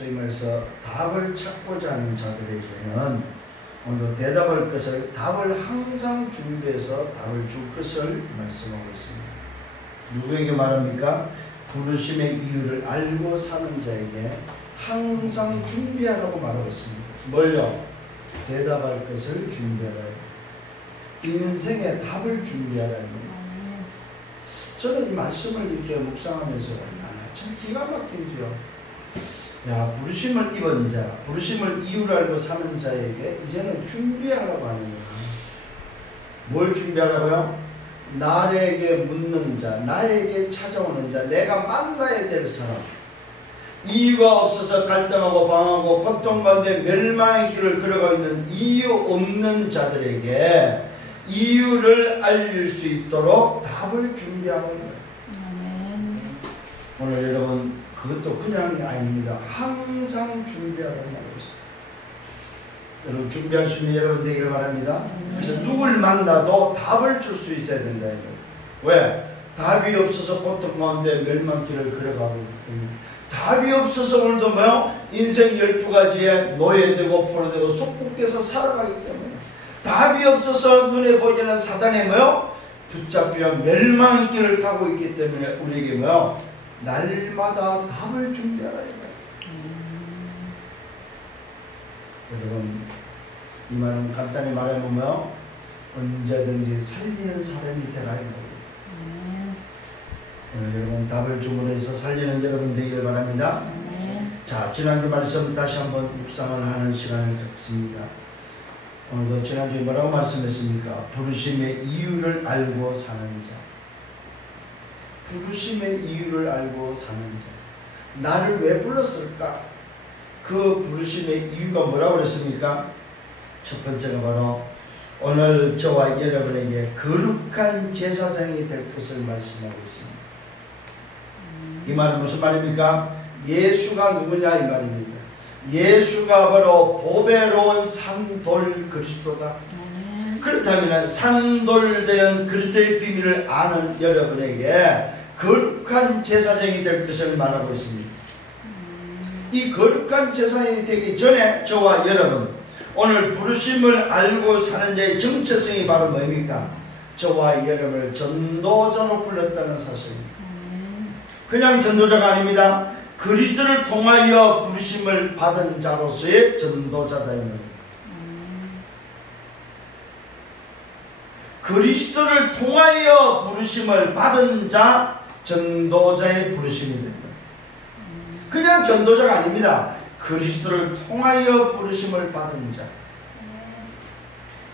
소위 말해서 답을 찾고자 하는 자들에게는 오늘도 대답할 것을, 답을 항상 준비해서 답을 줄 것을 말씀하고 있습니다. 누구에게 말합니까? 부르심의 이유를 알고 사는 자에게 항상 준비하라고 말하고 있습니다. 뭘요? 대답할 것을 준비하라. 인생의 답을 준비하라는 거예요. 저는 이 말씀을 이렇게 묵상하면서 참 기가 막힌지요. 야, 부르심을 입은 자, 부르심을 이유를 알고 사는 자에게 이제는 준비하라고 하는 거예요. 뭘 준비하라고요? 나에게 묻는 자, 나에게 찾아오는 자, 내가 만나야 될 사람, 이유가 없어서 갈등하고 방황하고 고통 가운데 멸망의 길을 걸어가고 있는 이유 없는 자들에게 이유를 알릴 수 있도록 답을 준비하는 거예요. 오늘 여러분, 그것도 그냥이 아닙니다. 항상 준비하라고 말하고 있습니다. 여러분, 준비할 수 있는 여러분 되기를 바랍니다. 그래서 누굴 만나도 답을 줄 수 있어야 된다. 왜? 답이 없어서 고통 가운데 멸망길을 걸어가고 있기 때문에. 답이 없어서 오늘도 뭐요? 인생 12가지에 노예되고 포로되고 속국돼서 살아가기 때문에. 답이 없어서 눈에 보이지 않는 사단의 뭐요? 붙잡혀 멸망의 길을 가고 있기 때문에 우리에게 뭐요? 날마다 답을 준비하라 이거예요. 여러분, 이 말은 간단히 말해보면 언제든지 살리는 사람이 되라 이거예요. 오늘 여러분 답을 주문으로 해서 살리는 여러분 되기를 바랍니다. 자, 지난주 말씀 다시 한번 묵상을 하는 시간을 갖습니다. 오늘도 지난주에 뭐라고 말씀했습니까? 부르심의 이유를 알고 사는 자. 부르심의 이유를 알고 사는 자. 나를 왜 불렀을까? 그 부르심의 이유가 뭐라고 그랬습니까? 첫 번째가 바로 오늘 저와 여러분에게 거룩한 제사장이 될 것을 말씀하고 있습니다. 이 말은 무슨 말입니까? 예수가 누구냐 이 말입니다. 예수가 바로 보배로운 산돌 그리스도다. 그렇다면 산돌되는 그리스도의 비밀을 아는 여러분에게 거룩한 제사장이 될 것을 말하고 있습니다. 이 거룩한 제사장이 되기 전에 저와 여러분, 오늘 부르심을 알고 사는 자의 정체성이 바로 뭡니까? 저와 여러분을 전도자로 불렀다는 사실입니다. 그냥 전도자가 아닙니다. 그리스도를 통하여 부르심을 받은 자로서의 전도자다. 그리스도를 통하여 부르심을 받은 자, 전도자의 부르심이 됩니다. 그냥 전도자가 아닙니다. 그리스도를 통하여 부르심을 받은 자.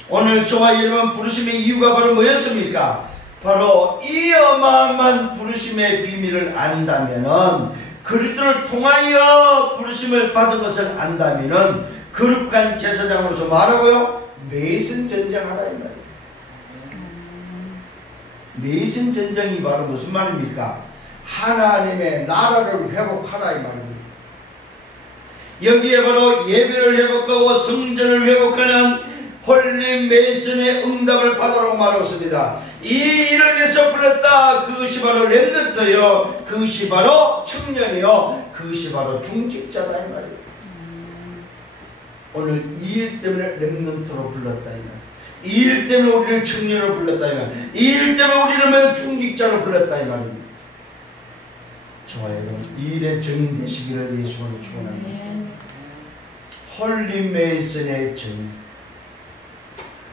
오늘 저와 여러분 부르심의 이유가 바로 뭐였습니까? 바로 이 어마어마한 부르심의 비밀을 안다면은, 그리스도를 통하여 부르심을 받은 것을 안다면은 거룩한 제사장으로서 말하고요, 매신 전쟁하라 이 말이에요. 매신 전쟁이 바로 무슨 말입니까? 하나님의 나라를 회복하라 이 말입니다. 여기에 바로 예배를 회복하고 성전을 회복하는 홀리 메이슨의 응답을 받으라고 말하고 있습니다. 이 일을 위해서 불렀다. 그것이 바로 렘넌트요, 그것이 바로 청년이요, 그것이 바로 중직자다 이 말이에요. 오늘 이 일 때문에 렘넌트로 불렀다 이 말이에요. 이 일 때문에 우리를 청년으로 불렀다 이 말이에요. 이 일 때문에 우리를 중직자로 불렀다 이 말입니다. 저와 여러분, 이 일에 증인되시기를 예수님으로 축원합니다. 홀리 메이슨의 증인,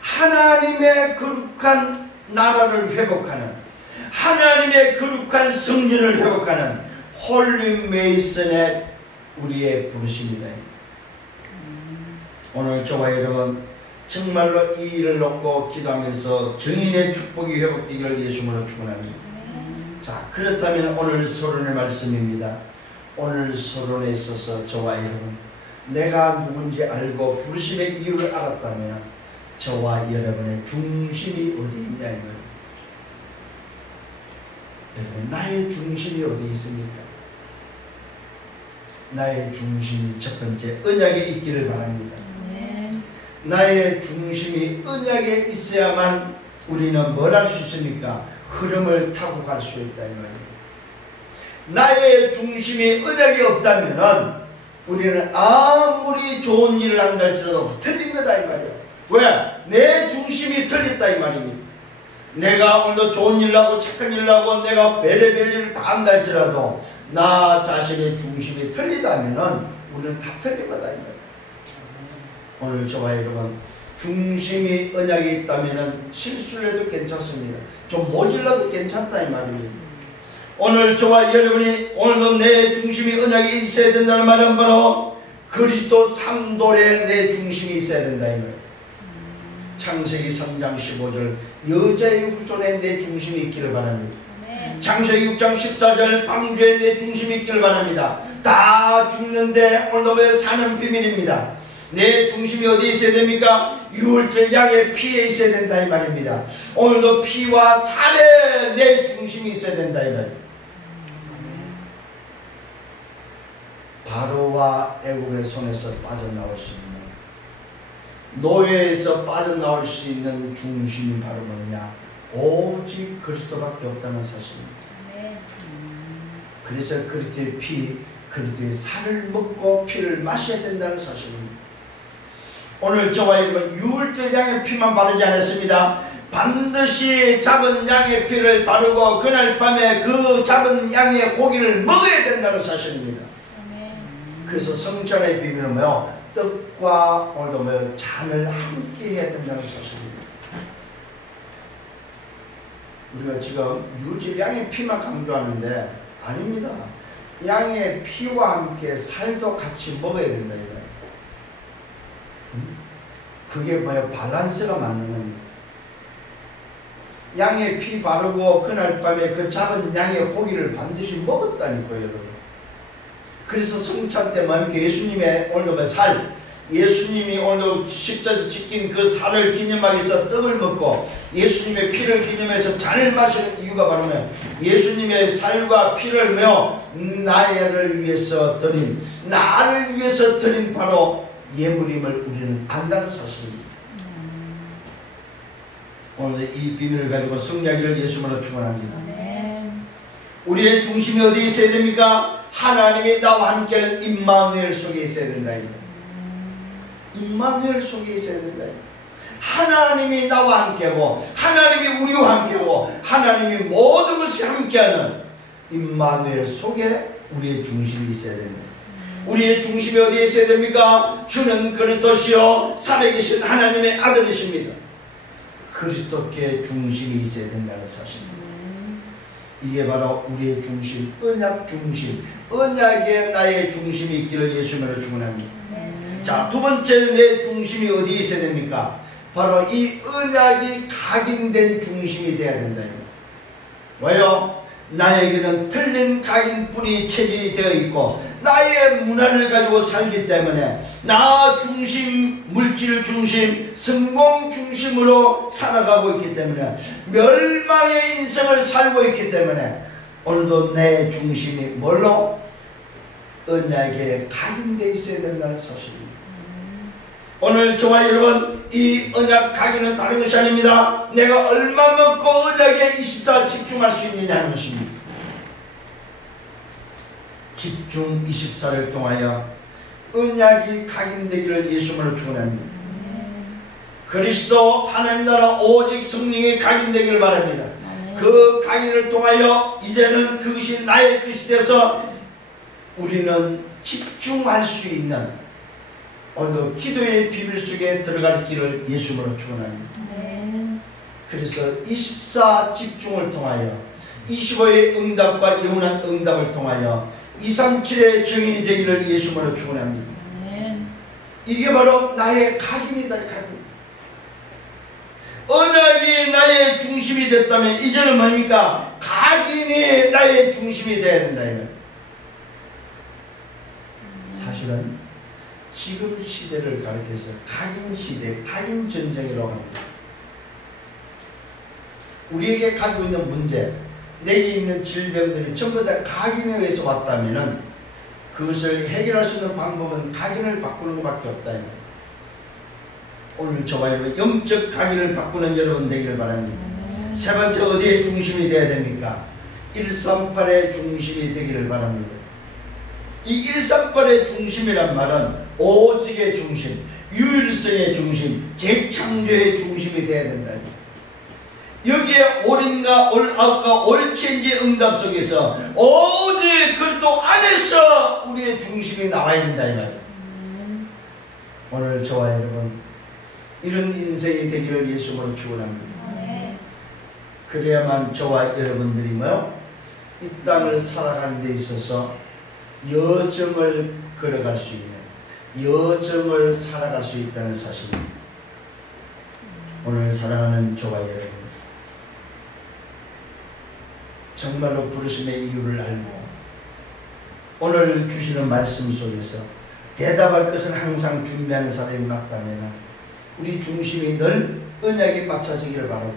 하나님의 거룩한 나라를 회복하는, 하나님의 거룩한 성전을 회복하는 홀리 메이슨의 우리의 부르심이다. 오늘 저와 여러분 정말로 이 일을 놓고 기도하면서 증인의 축복이 회복되기를 예수님으로 축원합니다. 자, 그렇다면 오늘 서론의 말씀입니다. 오늘 서론에 있어서 저와 여러분, 내가 누군지 알고 부르심의 이유를 알았다면 저와 여러분의 중심이 어디 있냐 이 말이에요. 여러분, 나의 중심이 어디 있습니까? 나의 중심이 첫 번째 언약에 있기를 바랍니다. 나의 중심이 언약에 있어야만 우리는 뭘 할 수 있습니까? 흐름을 타고 갈 수 있다 이 말이에요. 나의 중심이 언약이 없다면은 우리는 아무리 좋은 일을 한다 할지라도 틀린 거다 이 말이야. 왜? 내 중심이 틀렸다 이 말입니다. 내가 오늘도 좋은 일을 하고 착한 일을 하고 내가 별의별 일을 다 한다 할지라도 나 자신의 중심이 틀리다면은 우리는 다 틀린 거다 이 말이야. 오늘 저와 여러분 중심이 언약이 있다면은 실수를 해도 괜찮습니다. 좀 모질러도 괜찮다 이 말입니다. 오늘 저와 여러분이 오늘도 내 중심이 언약이 있어야 된다는 말은 바로 그리스도 산돌에 내 중심이 있어야 된다 이 말이에요. 창세기 3장 15절 여자의 후손에 내 중심이 있기를 바랍니다. 창세기 6장 14절 방주에 내 중심이 있기를 바랍니다. 다 죽는데 오늘도 왜 사는 비밀입니다. 내 중심이 어디에 있어야 됩니까? 유월절 양의 피에 있어야 된다 이 말입니다. 오늘도 피와 살에 내 중심이 있어야 된다 이 말입니다. 바로와 애굽의 손에서 빠져나올 수 있는 노예에서 빠져나올 수 있는 중심이 바로 뭐냐? 오직 그리스도밖에 없다는 사실입니다. 그래서 그리스도의 피, 그리스도의 살을 먹고 피를 마셔야 된다는 사실입니다. 오늘 저와 여러분 유월절 양의 피만 바르지 않았습니다. 반드시 잡은 양의 피를 바르고 그날 밤에 그 잡은 양의 고기를 먹어야 된다는 사실입니다. 그래서 성찬의 비밀은 뭐요? 떡과 오늘도 뭐요? 잔을 함께 해야 된다는 사실입니다. 우리가 지금 유월절 양의 피만 강조하는데 아닙니다. 양의 피와 함께 살도 같이 먹어야 된다 이거예요. 그게 뭐예요? 밸런스가 맞는 겁니다. 양의 피 바르고 그날 밤에 그 잡은 양의 고기를 반드시 먹었다니까요 여러분. 그래서 성찬 때 뭡니까? 예수님의 오늘도 살, 예수님이 오늘 십자가 지킨 그 살을 기념하기 위해서 떡을 먹고 예수님의 피를 기념해서 잔을 마시는 이유가 바로 예수님의 살과 피를 나를 위해서 드린, 나를 위해서 드린 바로 예물임을 우리는 안다는 사실입니다. 오늘 이 비밀을 가지고 승리하기를 예수님으로 축원합니다. 우리의 중심이 어디에 있어야 됩니까? 하나님이 나와 함께하는 임마누엘 속에 있어야 된다. 임마누엘 속에 있어야 된다. 하나님이 나와 함께하고 하나님이 우리와 함께하고 하나님이 모든 것이 함께하는 임마누엘 속에 우리의 중심이 있어야 된다. 우리의 중심이 어디에 있어야 됩니까? 주는 그리스도시요 살아계신 하나님의 아들이십니다. 그리스도께 중심이 있어야 된다는 사실입니다. 이게 바로 우리의 중심, 언약 중심, 언약에 나의 중심이 있기를 예수님으로 축원합니다. 자, 두 번째는 내 중심이 어디에 있어야 됩니까? 바로 이 언약이 각인된 중심이 되어야 된다. 왜요? 나에게는 틀린 각인뿐이 체질이 되어 있고 나의 문화를 가지고 살기 때문에 나 중심, 물질 중심, 성공 중심으로 살아가고 있기 때문에 멸망의 인생을 살고 있기 때문에 오늘도 내 중심이 뭘로? 언약에 각인되어 있어야 된다는 사실입니다. 오늘 저와 여러분 이 언약 각인은 다른 것이 아닙니다. 내가 얼마 먹고 언약에 24 집중할 수 있느냐는 것입니다. 집중 24를 통하여 언약이 각인되기를 예수님으로 축원합니다. 그리스도 하나님 나라 오직 성령이 각인되기를 바랍니다. 그 각인을 통하여 이제는 그것이 나의 것이 돼서 우리는 집중할 수 있는 오늘 기도의 비밀 속에 들어갈 길을 예수님으로 축원합니다. 그래서 24 집중을 통하여 25의 응답과 영원한 응답을 통하여 237의 증인이 되기를 예수님으로 축원합니다. 이게 바로 나의 각인이다. 각인. 언약이 나의 중심이 됐다면 이제는 뭡니까? 각인이 나의 중심이 되어야 된다. 사실은 지금 시대를 가리켜서 각인 시대, 각인 전쟁이라고 합니다. 우리에게 가지고 있는 문제, 내게 있는 질병들이 전부 다 각인에 의해서 왔다면 그것을 해결할 수 있는 방법은 각인을 바꾸는 것밖에 없다. 오늘 저와 여러분 영적 각인을 바꾸는 여러분 되기를 바랍니다. 세 번째 어디에 중심이 되어야 됩니까? 138의 중심이 되기를 바랍니다. 이 138의 중심이란 말은 오직의 중심, 유일성의 중심, 재창조의 중심이 되어야 된다. 여기에 올인과 올아웃과 올체인지 응답 속에서 오직 그리스도 안에서 우리의 중심이 나와야 된다 이 말이에요. 오늘 저와 여러분 이런 인생이 되기를 예수님으로 축원합니다. 그래야만 저와 여러분들이 뭐요? 이 땅을 살아가는 데 있어서 여정을 걸어갈 수 있는, 여정을 살아갈 수 있다는 사실입니다. 오늘 사랑하는 저와 여러분, 정말로 부르심의 이유를 알고 오늘 주시는 말씀 속에서 대답할 것을 항상 준비하는 사람이 맞다면 우리 중심이 늘 언약에 맞춰지기를 바라고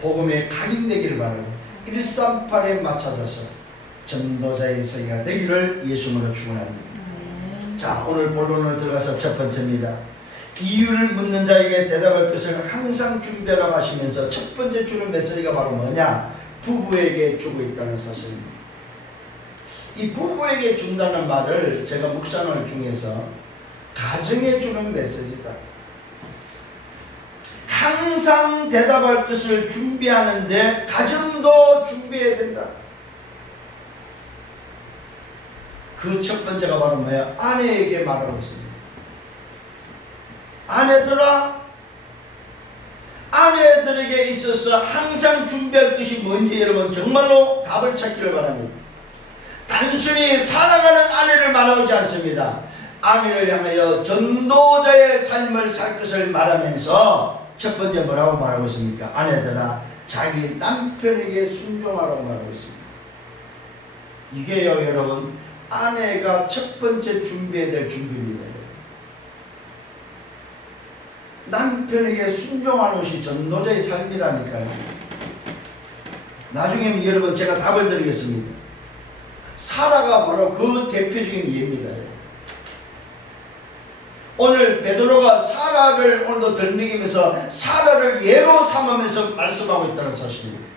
복음에 각인되기를 바라고 138에 맞춰져서 전도자의 서기가 되기를 예수님으로 축원합니다. 자, 오늘 본론으로 들어가서 첫 번째입니다. 이유를 묻는 자에게 대답할 것을 항상 준비하라고 하시면서 첫 번째 주는 메시지가 바로 뭐냐? 부부에게 주고 있다는 사실입니다. 이 부부에게 준다는 말을 제가 묵상을 중에서 가정에 주는 메시지다. 항상 대답할 것을 준비하는데 가정도 준비해야 된다. 그 첫 번째가 바로 뭐예요? 아내에게 말하고 있습니다. 아내들에게 있어서 항상 준비할 것이 뭔지 여러분 정말로 답을 찾기를 바랍니다. 단순히 살아가는 아내를 말하지 않습니다. 아내를 향하여 전도자의 삶을 살 것을 말하면서 첫 번째 뭐라고 말하고 있습니까? 아내들아 자기 남편에게 순종하라고 말하고 있습니다. 이게요 여러분 아내가 첫 번째 준비해야 될 준비입니다. 남편에게 순종하는 것이 전도자의 삶이라니까요. 나중에 여러분 제가 답을 드리겠습니다. 사라가 바로 그 대표적인 예입니다. 오늘 베드로가 사라를 오늘도 덜먹이면서 사라를 예로 삼으면서 말씀하고 있다는 사실입니다.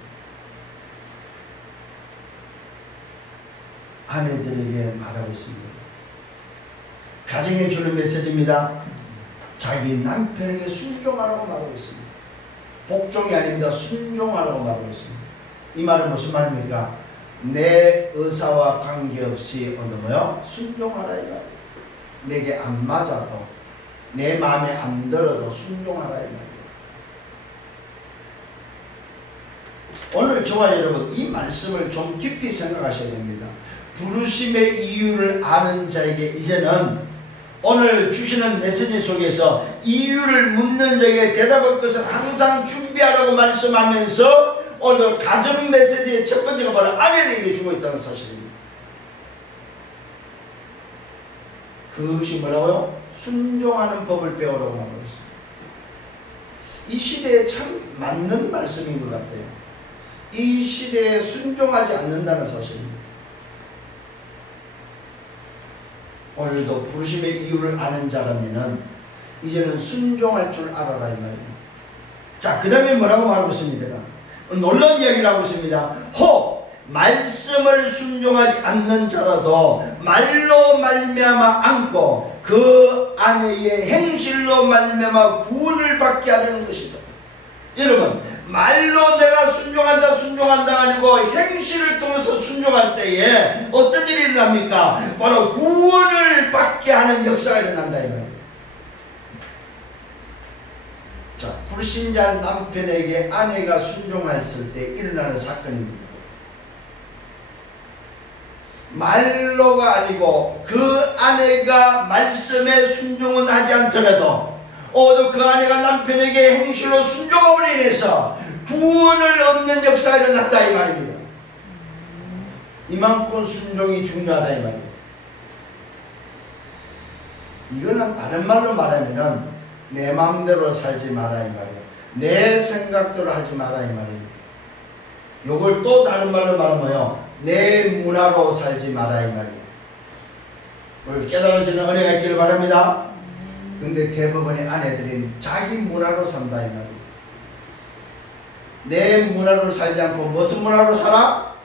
아내들에게 말하고 있습니다. 가정에 주는 메시지입니다. 자기 남편에게 순종하라고 말하고 있습니다. 복종이 아닙니다. 순종하라고 말하고 있습니다. 이 말은 무슨 말입니까? 내 의사와 관계없이 오늘 뭐요? 순종하라 이 말이에요. 내게 안 맞아도 내 마음에 안 들어도 순종하라 이 말이에요. 오늘 저와 여러분 이 말씀을 좀 깊이 생각하셔야 됩니다. 부르심의 이유를 아는 자에게 이제는 오늘 주시는 메시지 속에서 이유를 묻는 자에게 대답할 것을 항상 준비하라고 말씀하면서 오늘 가정 메시지의 첫 번째가 바로 아내에게 주고 있다는 사실입니다. 그것이 뭐라고요? 순종하는 법을 배우라고 말하고 있습니다. 이 시대에 참 맞는 말씀인 것 같아요. 이 시대에 순종하지 않는다는 사실입니다. 오늘도 부르심의 이유를 아는 자라면은 이제는 순종할 줄 알아라 이 말입니다. 자, 그 다음에 뭐라고 말하고 있습니다. 놀라운 이야기를 하고 있습니다. 혹 말씀을 순종하지 않는 자라도 말로 말미암아 않고 그 아내의 행실로 말미암아 구원을 받게 하려는 것이다. 여러분 말로 내가 순종한다 아니고 행실을 통해서 순종할 때에 어떤 일이 일어납니까? 바로 구원을 받게 하는 역사가 일어난다 이 말이에요. 자, 불신자 남편에게 아내가 순종했을 때 일어나는 사건입니다. 말로가 아니고 그 아내가 말씀에 순종은 하지 않더라도 오히려 그 아내가 남편에게 행실로 순종함으로 인해서 구원을 얻는 역사가 일어났다 이 말입니다. 이만큼 순종이 중요하다 이 말이에요. 이거는 다른 말로 말하면 내 마음대로 살지 마라 이 말이에요. 내 생각대로 하지 마라 이 말입니다. 요걸 또 다른 말로 말하면요 내 문화로 살지 마라 이 말이에요. 오늘 깨달아지는 은혜가 있기를 바랍니다. 근데 대부분의 아내들이 자기 문화로 산다 이 말이에요. 내 문화로 살지 않고 무슨 문화로 살아?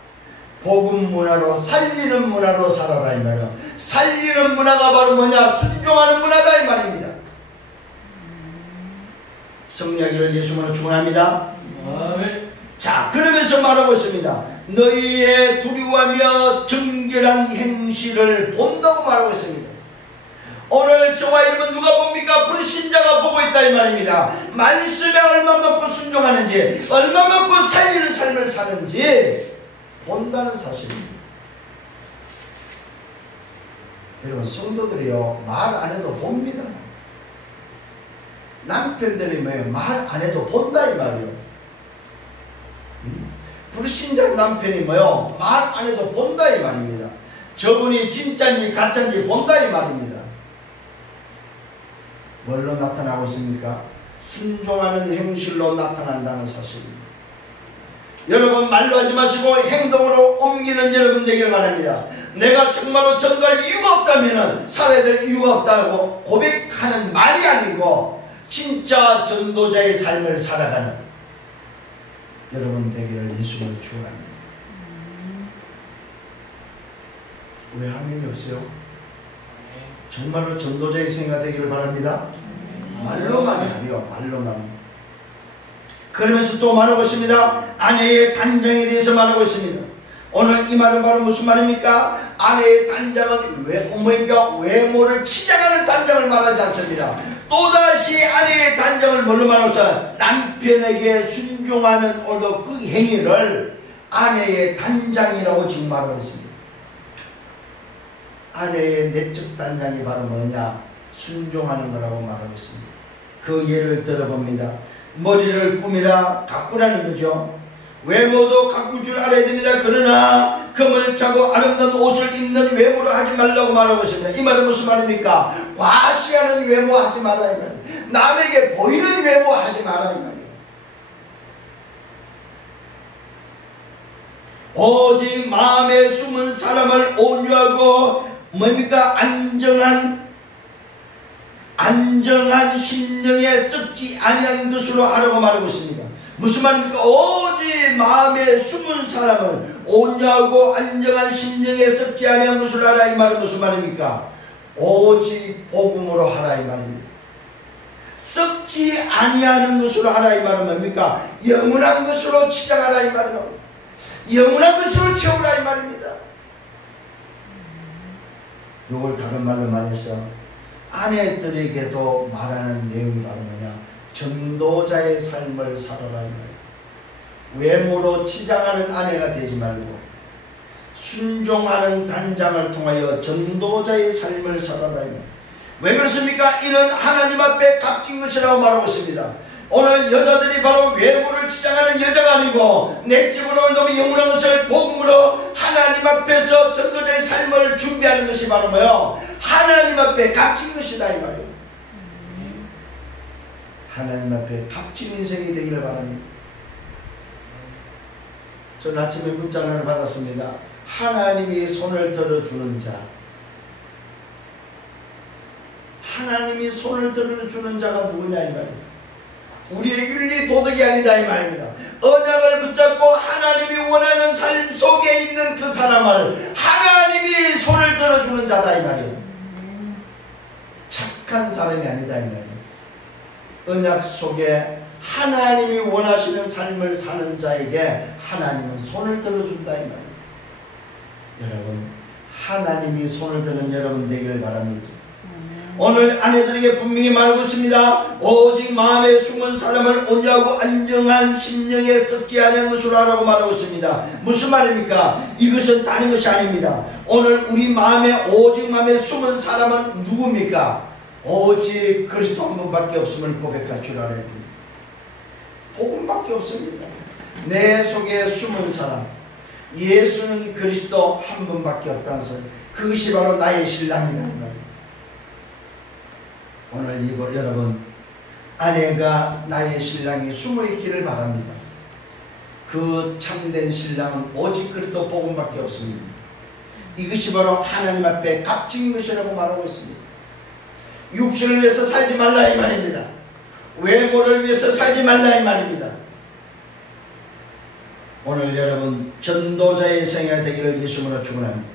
복음 문화로 살리는 문화로 살아라 이 말이야. 살리는 문화가 바로 뭐냐? 순종하는 문화다 이 말입니다. 승리하기를 예수님으로 축원합니다. 아멘. 자, 그러면서 말하고 있습니다. 너희의 두려워하며 정결한 행실을 본다고 말하고 있습니다. 오늘 저와 여러분 누가 봅니까? 불신자가 보고 있다 이 말입니다. 말씀에 얼마만큼 순종하는지, 얼마만큼 살리는 삶을 사는지 본다는 사실입니다. 여러분, 성도들이요, 말 안 해도 봅니다. 남편들이 뭐예요? 말 안 해도 본다 이 말이에요. 불신자 남편이 뭐요? 말 안 해도 본다 이 말입니다. 저분이 진짜인지 가짜인지 본다 이 말입니다. 뭘로 나타나고 있습니까? 순종하는 행실로 나타난다는 사실입니다. 여러분, 말로 하지 마시고 행동으로 옮기는 여러분 되기를 바랍니다. 내가 정말로 전도할 이유가 없다면 살아야 될 이유가 없다고 고백하는 말이 아니고 진짜 전도자의 삶을 살아가는 여러분 되기를 예수님을 축원합니다. 왜 화면이 없어요? 정말로 전도자의 생애가 되기를 바랍니다. 말로만이 아니요, 말로만. 그러면서 또 말하고 있습니다. 아내의 단장에 대해서 말하고 있습니다. 오늘 이 말은 바로 무슨 말입니까? 아내의 단장은 외모를 치장하는 단장을 말하지 않습니다. 또다시 아내의 단장을 뭘로 말하고 있어요? 남편에게 순종하는 오늘 그 행위를 아내의 단장이라고 지금 말하고 있습니다. 아내의 내적 단장이 바로 뭐냐? 순종하는 거라고 말하고 있습니다. 그 예를 들어봅니다. 머리를 꾸미라, 가꾸라는 거죠. 외모도 가꿀 줄 알아야 됩니다. 그러나 금을 차고 아름다운 옷을 입는 외모를 하지 말라고 말하고 있습니다. 이 말은 무슨 말입니까? 과시하는 외모 하지 말라 이 말이에요. 남에게 보이는 외모 하지 말라 이 말이에요. 오직 마음에 숨은 사람을 온유하고 뭡니까? 안정한 심령에 썩지 아니한 것으로 하라고 말하고 있습니다. 무슨 말입니까? 오직 마음에 숨은 사람을 온유하고 안정한 심령에 썩지 아니한 것으로 하라 이 말은 무슨 말입니까? 오직 복음으로 하라 이 말입니다. 썩지 아니하는 것으로 하라 이 말은 뭡니까? 영원한 것으로 치장하라 이 말이요. 영원한 것으로 채우라 이 말입니다. 이걸 다른 말로 말해서 아내들에게도 말하는 내용이 바로 뭐냐? 전도자의 삶을 살아라 이 말이에요. 외모로 치장하는 아내가 되지 말고 순종하는 단장을 통하여 전도자의 삶을 살아라 이 말이에요. 왜 그렇습니까? 이는 하나님 앞에 값진 것이라고 말하고 있습니다. 오늘 여자들이 바로 외모를 치장하는 여자가 아니고 내적으로 너무 영원한 것을 복음으로 하나님 앞에서 전도자의 삶을 준비하는 것이 바로 뭐예요? 하나님 앞에 값진 것이다 이 말이에요. 하나님 앞에 값진 인생이 되기를 바랍니다. 저는 아침에 문자 하나를 받았습니다. 하나님이 손을 들어주는 자, 하나님이 손을 들어주는 자가 누구냐 이 말이에요. 우리의 윤리 도덕이 아니다 이 말입니다. 언약을 붙잡고 하나님이 원하는 삶 속에 있는 그 사람을 하나님이 손을 들어주는 자다 이 말이에요. 착한 사람이 아니다 이 말이에요. 언약 속에 하나님이 원하시는 삶을 사는 자에게 하나님은 손을 들어준다 이 말이에요. 여러분, 하나님이 손을 드는 여러분 되기를 바랍니다. 오늘 아내들에게 분명히 말하고 있습니다. 오직 마음에 숨은 사람을 온유하고 안정한 심령에 썩지 않은 것으로 하라고 말하고 있습니다. 무슨 말입니까? 이것은 다른 것이 아닙니다. 오늘 우리 마음에 오직 마음에 숨은 사람은 누굽니까? 오직 그리스도 한 분밖에 없음을 고백할 줄 알아야 됩니다. 복음밖에 없습니다. 내 속에 숨은 사람, 예수는 그리스도 한 분밖에 없다는 사람, 그것이 바로 나의 신랑이다 이 말입니다. 오늘 여러분, 아내가 나의 신랑이 숨어 있기를 바랍니다. 그 참된 신랑은 오직 그리스도 복음밖에 없습니다. 이것이 바로 하나님 앞에 값진 것이라고 말하고 있습니다. 육신을 위해서 살지 말라 이 말입니다. 외모를 위해서 살지 말라 이 말입니다. 오늘 여러분 전도자의 생애가 되기를 예수님으로 축원합니다.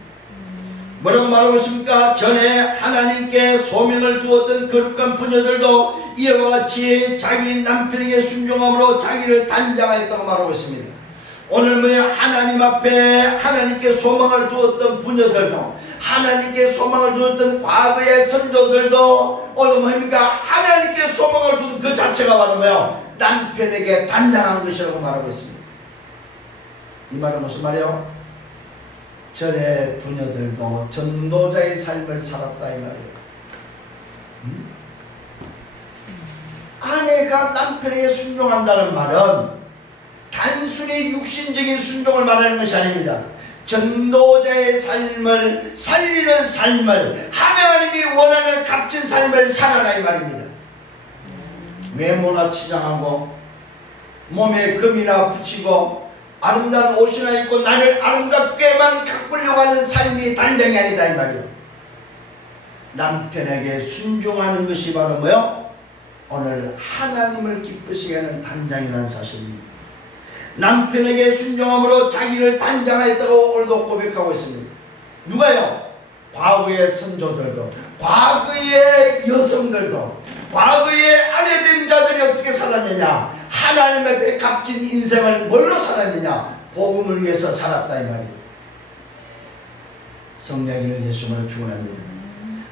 뭐라고 말하고 있습니까? 전에 하나님께 소명을 두었던 거룩한 부녀들도 이와 같이 자기 남편에게 순종함으로 자기를 단장하였다고 말하고 있습니다. 오늘 뭐야? 하나님 앞에 하나님께 소망을 두었던 부녀들도, 하나님께 소망을 두었던 과거의 선조들도 오늘 뭡니까? 하나님께 소망을 둔 그 자체가 바로 뭐야? 남편에게 단장한 것이라고 말하고 있습니다. 이 말은 무슨 말이에요? 전에 부녀들도 전도자의 삶을 살았다 이 말이에요. 아내가 남편에게 순종한다는 말은 단순히 육신적인 순종을 말하는 것이 아닙니다. 전도자의 삶을 살리는 삶을, 하나님이 원하는 값진 삶을 살아라 이 말입니다. 외모나 치장하고 몸에 금이나 붙이고 아름다운 옷이나 입고 나를 아름답게만 가꾸려고 하는 삶이 단장이 아니다 이 말이에요. 남편에게 순종하는 것이 바로 뭐요? 오늘 하나님을 기쁘시게 하는 단장이라는 사실입니다. 남편에게 순종함으로 자기를 단장하였다고 오늘도 고백하고 있습니다. 누가요? 과거의 선조들도, 과거의 여성들도, 과거의 아내된 자들이 어떻게 살았느냐? 하나님 앞에 값진 인생을 뭘로 살았느냐? 복음을 위해서 살았다 이 말이에요. 성령님을 예수님을 축원합니다.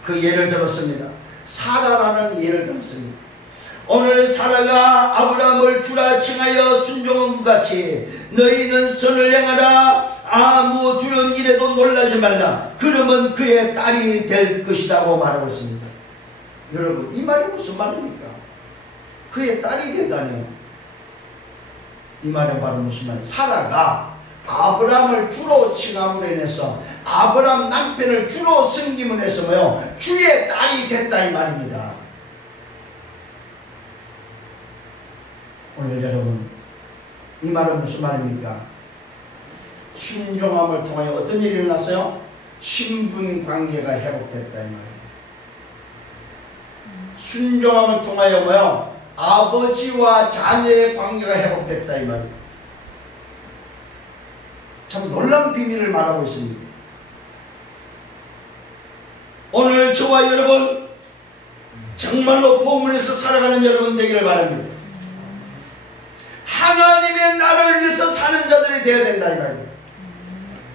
그 예를 들었습니다. 사라라는 예를 들었습니다. 오늘 사라가 아브라함을 주라 칭하여 순종한 것 같이 너희는 선을 행하라. 아무 두려운 일에도 놀라지 말라. 그러면 그의 딸이 될 것이라고 말하고 있습니다. 여러분, 이 말이 무슨 말입니까? 그의 딸이 된다니요. 이 말은 바로 무슨 말이에요? 사라가 아브라함을 주로 칭함으로 인해서, 아브라함 남편을 주로 섬김으로 해서 뭐요? 주의 딸이 됐다 이 말입니다. 오늘 여러분, 이 말은 무슨 말입니까? 순종함을 통하여 어떤 일이 일어났어요? 신분 관계가 회복됐다 이 말이에요. 순종함을 통하여 뭐요? 아버지와 자녀의 관계가 회복됐다 이 말이에요. 참 놀라운 비밀을 말하고 있습니다. 오늘 저와 여러분 정말로 복음에서 살아가는 여러분 되기를 바랍니다. 하나님의 나라를 위해서 사는 자들이 되어야 된다 이 말이에요.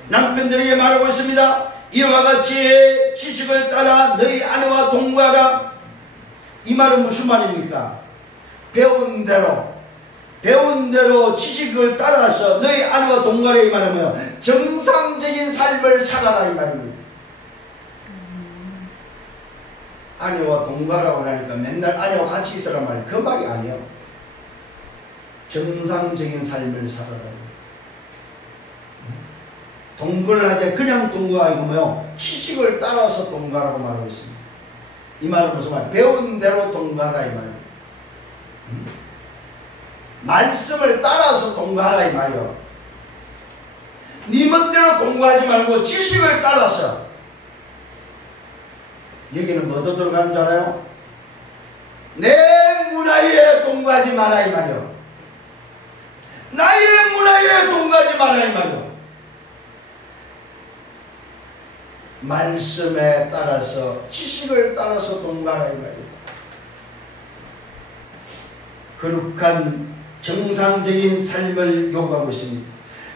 남편들에게 말하고 있습니다. 이와 같이 지식을 따라 너희 아내와 동거하라. 이 말은 무슨 말입니까? 배운 대로 지식을 따라서 너희 아내와 동거하라 이 말은 뭐예요? 정상적인 삶을 살아라 이 말입니다. 아내와 동거하라고 하니까 맨날 아내와 같이 있으란 말이에요. 그 말이 아니에요. 정상적인 삶을 살아라. 동거를 하되 그냥 동거가 아니고 뭐요? 지식을 따라서 동거하라고 말하고 있습니다. 이 말은 무슨 말? 배운 대로 동거하라 이 말이에요. 말씀을 따라서 동거하라 이 말이에요. 네 멋대로 동거하지 말고 지식을 따라서. 여기는 뭐도 들어가는 줄 알아요? 내 문화에 동거하지 마라 이 말이에요. 나의 문화에 동거하지 마라 이 말이에요. 말씀에 따라서 지식을 따라서 동거하라 이 말이에요. 거룩한 정상적인 삶을 요구하고 있습니다.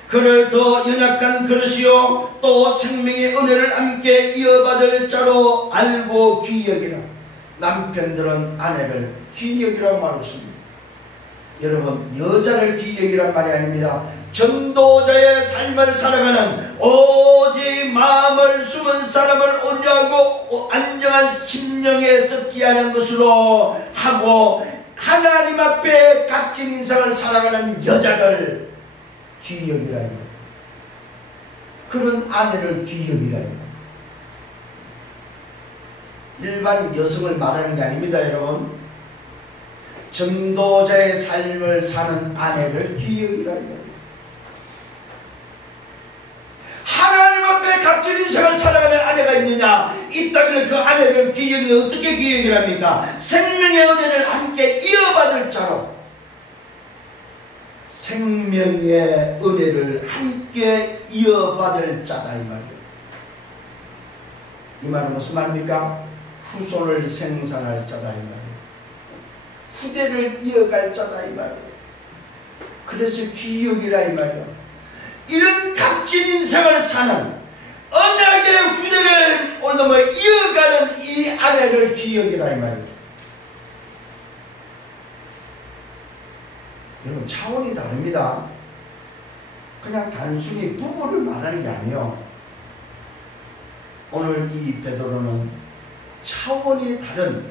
그를 더 연약한 그릇이요 또 생명의 은혜를 함께 이어받을 자로 알고 귀히 여기라. 남편들은 아내를 귀히 여기라고 말하고 있습니다. 여러분, 여자를 귀히 여기란 말이 아닙니다. 전도자의 삶을 살아가는 오직 마음을 숨은 사람을 온유하고 안정한 심령에 썩지 않은 것으로 하고 하나님 앞에 값진 인생을 살아가는 여자를 귀히 여기라. 그런 아내를 귀히 여기라. 일반 여성을 말하는 게 아닙니다, 여러분. 전도자의 삶을 사는 아내를 귀히 여기라. 하나님 앞에 값진 인생을 살아가는 아내가 있느냐? 있다면 그 아내를 귀히 여기는 어떻게 귀히 여기랍니까? 생명의 은혜를 함께 이어받을 자로 생명의 은혜를 함께 이어받을 자다 이 말이에요. 이 말은 무슨 말입니까? 후손을 생산할 자다 이 말이에요. 후대를 이어갈 자다 이 말이에요. 그래서 귀역이라 이 말이에요. 이런 값진 인생을 사는 언약의 후대를 오늘 이어가는 이 아내를 귀역이라 이 말이에요. 여러분 차원이 다릅니다. 그냥 단순히 부부를 말하는 게 아니에요. 오늘 이 베드로는 차원이 다른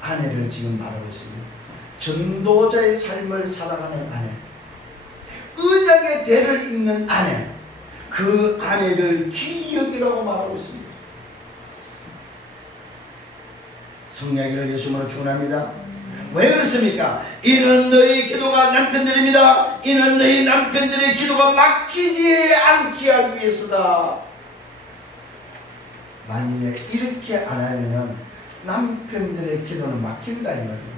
아내를 지금 말하고 있습니다. 전도자의 삶을 살아가는 아내, 언약의 대를 잇는 아내, 그 아내를 귀역이라고 말하고 있습니다. 성령이를 예수님으로 축원합니다. 왜 그렇습니까? 이는 너희 기도가 남편들입니다. 이는 너희 남편들의 기도가 막히지 않게 하기 위해서다. 만일에 이렇게 안 하면 남편들의 기도는 막힌다 이 말이에요.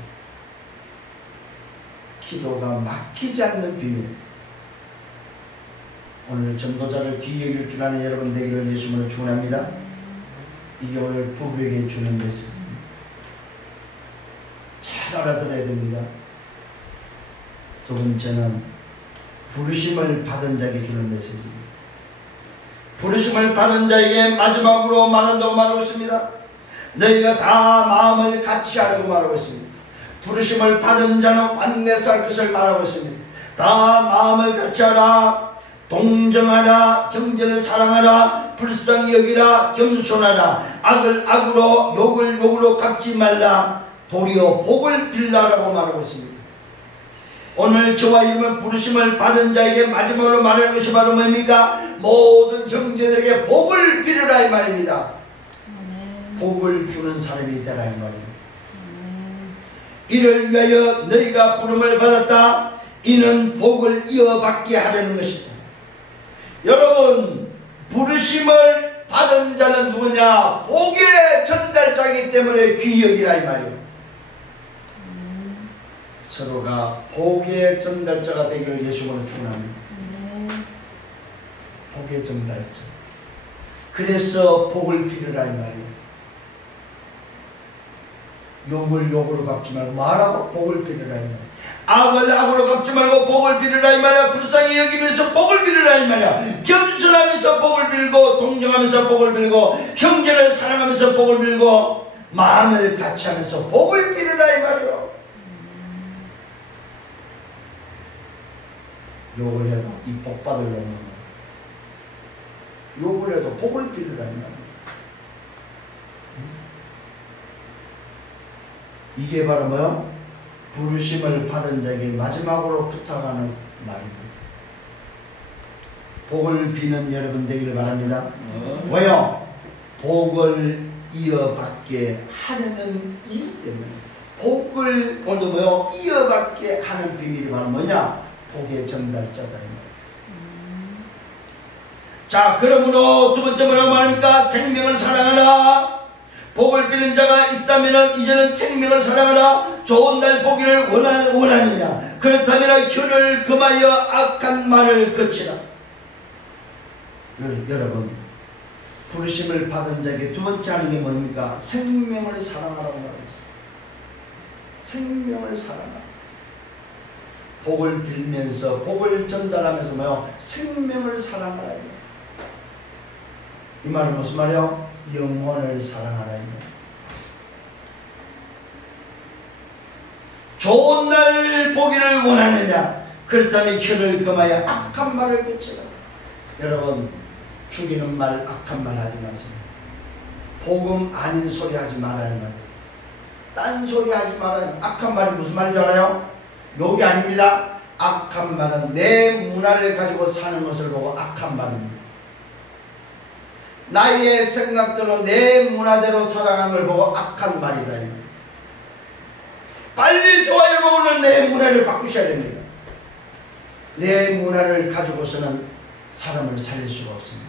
기도가 막히지 않는 비밀. 오늘 전도자를 귀여길 줄 아는 여러분 되기를 예수님으로 축원합니다. 이게 오늘 부부에게 주는 메시지입니다. 잘 알아들어야 됩니다. 두 번째는 부르심을 받은 자에게 주는 메시지입니다. 부르심을 받은 자에게 마지막으로 말한다고 말하고 있습니다. 너희가 다 마음을 같이 하라고 말하고 있습니다. 부르심을 받은 자는 완내살 것을 말하고 있습니다. 다 마음을 같이 하라. 동정하라. 형제를 사랑하라. 불쌍히 여기라. 겸손하라. 악을 악으로 욕을 욕으로 갚지 말라. 도리어 복을 빌라라고 말하고 있습니다. 오늘 저와 여러분 부르심을 받은 자에게 마지막으로 말하는 것이 바로 뭡니까? 모든 형제들에게 복을 빌으라 이 말입니다. 복을 주는 사람이 되라 이 말입니다. 이를 위하여 너희가 부름을 받았다. 이는 복을 이어받게 하려는 것이다. 여러분 부르심을 받은 자는 누구냐? 복의 전달자이기 때문에 귀역이라 이 말이에요. 서로가 복의 전달자가 되기를 예수님으로 축원합니다. 복의 전달자. 그래서 복을 빌으라 이 말이에요. 욕을 욕으로 갚지 말고 말하고 복을 빌으라 이 말이에요. 악을 악으로 갚지 말고 복을 빌으라 이 말이야. 불쌍히 여기면서 복을 빌으라 이 말이야. 겸손하면서 복을 빌고 동정하면서 복을 빌고 형제를 사랑하면서 복을 빌고 마음을 같이 하면서 복을 빌으라 이 말이에요. 욕을 해도 이 복 받으려면 욕을 해도 복을 빌으라 이 말이에요. 이게 바로 뭐요? 부르심을 받은 자에게 마지막으로 부탁하는 말입니다. 복을 비는 여러분 되기를 바랍니다. 왜요? 복을 이어받게 하려는 이유 때문에. 복을 오늘 뭐요? 이어받게 하는 비밀이 바로 뭐냐? 복의 전달자다. 자, 그러므로 두 번째 뭐라고 말합니까? 생명을 사랑하라. 복을 비는 자가 있다면 이제는 생명을 사랑하라. 좋은 날 보기를 원하느냐? 그렇다면 혀를 금하여 악한 말을 그치라. 여러분 부르심을 받은 자에게 두 번째 하는 게 뭡니까? 생명을 사랑하라고 말합니다. 생명을 사랑하라. 복을 빌면서 복을 전달하면서 뭐요? 생명을 사랑하라. 이 말은 무슨 말이요? 영혼을 사랑하라. 좋은 날 보기를 원하느냐? 그렇다면 혀를 금하여 악한 말을 그치라. 여러분 죽이는 말, 악한 말 하지 마세요. 복음 아닌 소리 하지 말아야 말이에요. 딴 소리 하지 말아요. 악한 말이 무슨 말인지 알아요? 욕이 아닙니다. 악한 말은 내 문화를 가지고 사는 것을 보고 악한 말입니다. 나의 생각대로 내 문화대로 살아가는 걸 보고 악한 말이다. 빨리 좋아요 보고는 내 문화를 바꾸셔야 됩니다. 내 문화를 가지고서는 사람을 살릴 수가 없습니다.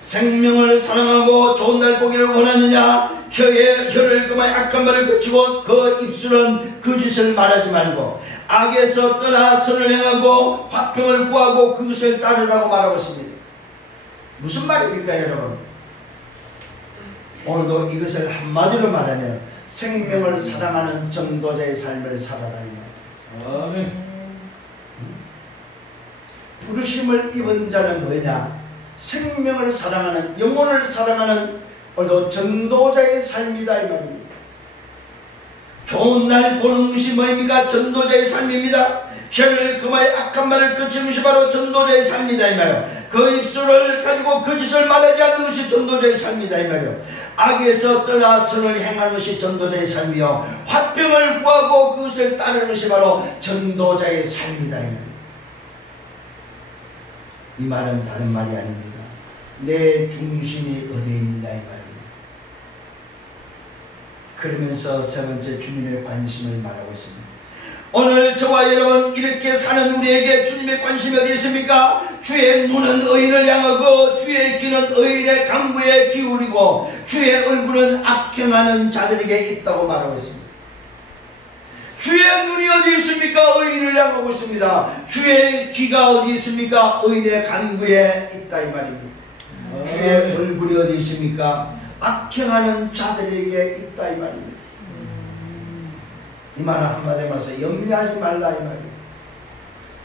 생명을 사랑하고 좋은 날 보기를 원하느냐? 혀를 그만 악한 말을 그치고 그 입술은 거짓을 말하지 말고 악에서 떠나 선을 행하고 화평을 구하고 그것을 따르라고 말하고 있습니다. 무슨 말입니까 여러분? 오늘도 이것을 한마디로 말하면 생명을 사랑하는 전도자의 삶을 살아라 이 말. 아멘. 부르심을 입은 자는 뭐냐? 생명을 사랑하는, 영혼을 사랑하는 오늘도 전도자의 삶이다 이 말입니다. 좋은 날 보는 것이 뭐입니까? 전도자의 삶입니다. 혀를 금하여 악한 말을 그치는 것이 바로 전도자의 삶이다 이 말이에요. 그 입술을 가지고 거짓을 말하지 않는 것이 전도자의 삶이다 이 말이에요. 악에서 떠나 선을 행하는 것이 전도자의 삶이요, 화평을 구하고 그것을 따르는 것이 바로 전도자의 삶이다 이 말이에요. 이 말은 다른 말이 아닙니다. 내 중심이 어디에 있느냐 이 말입니다. 그러면서 세 번째 주님의 관심을 말하고 있습니다. 오늘 저와 여러분 이렇게 사는 우리에게 주님의 관심이 어디 있습니까? 주의 눈은 의인을 향하고 주의 귀는 의인의 강구에 기울이고 주의 얼굴은 악행하는 자들에게 있다고 말하고 있습니다. 주의 눈이 어디 있습니까? 의인을 향하고 있습니다. 주의 귀가 어디 있습니까? 의인의 간구에 있다 이 말입니다. 주의 얼굴이 어디 있습니까? 악행하는 자들에게 있다 이 말입니다. 이 말은 한마디로 말해서 염려하지 말라 이 말입니다.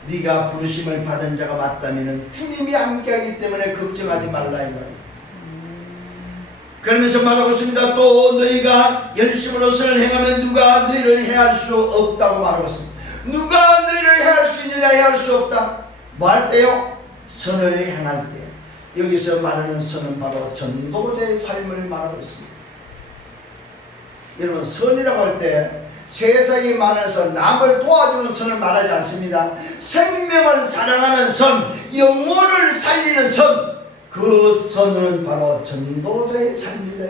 네가 부르심을 받은 자가 맞다면 주님이 함께하기 때문에 걱정하지 말라 이 말입니다. 그러면서 말하고 있습니다. 또 너희가 열심으로 선을 행하면 누가 너희를 해할 수 없다고 말하고 있습니다. 누가 너희를 해할 수 있느냐? 해할 수 없다. 뭐 할 때요? 선을 행할 때. 여기서 말하는 선은 바로 전도자의 삶을 말하고 있습니다. 여러분 선이라고 할 때 세상이 많아서 남을 도와주는 선을 말하지 않습니다. 생명을 사랑하는 선, 영혼을 살리는 선, 그 선은 바로 전도자의 삶이다.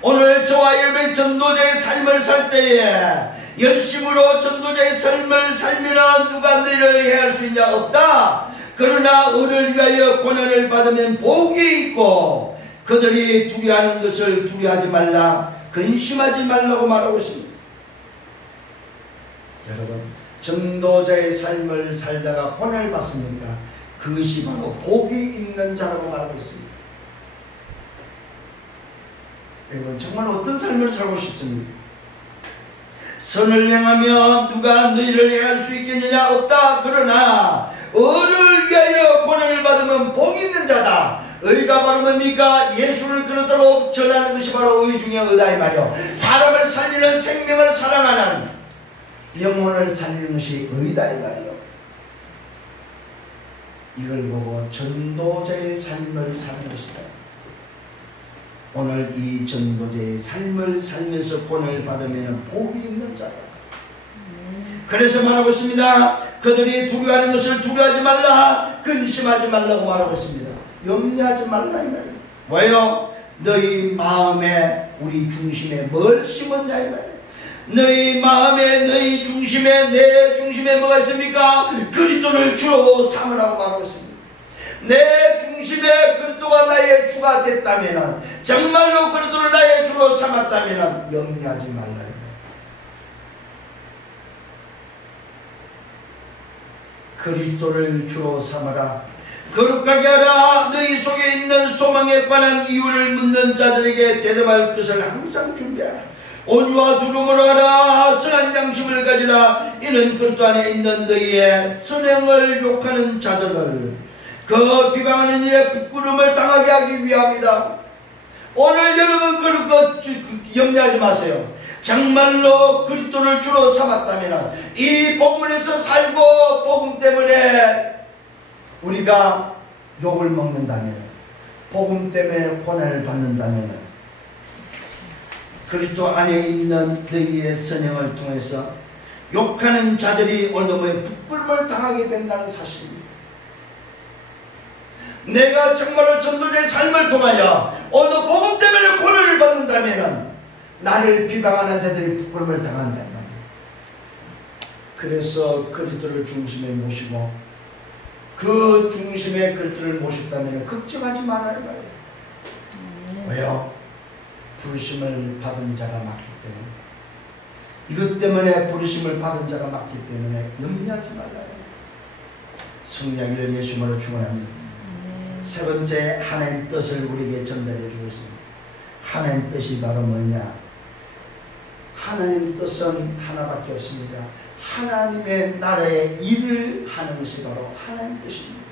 오늘 저와 여러분의 전도자의 삶을 살 때에 열심으로 전도자의 삶을 살면 누가 너희를 해할 수 있냐? 없다. 그러나 의를 위하여 고난을 받으면 복이 있고 그들이 두려워하는 것을 두려워하지 말라, 근심하지 말라고 말하고 있습니다. 여러분 전도자의 삶을 살다가 고난을 받습니까? 그것이 바로 복이 있는 자라고 말하고 있습니다. 여러분 정말 어떤 삶을 살고 싶습니까? 선을 행하며 누가 너희를 해할 수 있겠느냐? 없다. 그러나 의를 위하여 고난을 받으면 복 있는 자다. 의가 바로 뭡니까? 예수를 그렇도록 전하는 것이 바로 의 중에 의다 이 말이요. 사람을 살리는, 생명을 사랑하는, 영혼을 살리는 것이 의다 이 말이요. 이걸 보고 전도자의 삶을 사는 것이다. 오늘 이 전도자의 삶을 살면서 고난을 받으면 복이 있는 자다. 그래서 말하고 있습니다. 그들이 두려워하는 것을 두려워하지 말라, 근심하지 말라고 말하고 있습니다. 염려하지 말라 이 말이에요. 왜요? 너희 마음에, 우리 중심에 뭘 심었냐 이 말이에요. 너희 마음에, 너희 중심에, 내 중심에 뭐가 있습니까? 그리스도를 주로 삼으라고 말하고 있습니다. 내 중심에 그리스도가 나의 주가 됐다면, 정말로 그리스도를 나의 주로 삼았다면 염려하지 말라. 그리스도를 주로 삼아라. 거룩하게 하라. 너희 속에 있는 소망에 관한 이유를 묻는 자들에게 대답할 것을 항상 준비하라. 온유와 두려움으로 하라. 선한 양심을 가지라. 이는 그리스도 안에 있는 너희의 선행을 욕하는 자들을, 그 비방하는 일에 부끄러움을 당하게 하기 위함이다. 오늘 여러분 염려하지 마세요. 정말로 그리스도를 주로 삼았다면, 이 복음에서 살고 복음 때문에 우리가 욕을 먹는다면, 복음 때문에 고난을 받는다면, 그리스도 안에 있는 너희의 선행을 통해서 욕하는 자들이 오늘 부끄러움을 당하게 된다는 사실입니다. 내가 정말로 전도자의 삶을 통하여 오늘 복음 때문에 고난을 받는다면 나를 비방하는 자들이 부끄러움을 당한다 이 말이에요. 그래서 그리스도를 중심에 모시고 그 중심에 그리스도를 모셨다면 걱정하지 말아야 말이에요. 왜요? 부르심을 받은 자가 많기 때문에. 이것 때문에 부르심을 받은 자가 많기 때문에 염려하지 말아요. 승리하기를 예수님으로 축원합니다. 세 번째, 하나님 뜻을 우리에게 전달해 주고 있습니다. 하나님 뜻이 바로 뭐냐? 하나님 뜻은 하나밖에 없습니다. 하나님의 나라의 일을 하는 것이 바로 하나님 뜻입니다.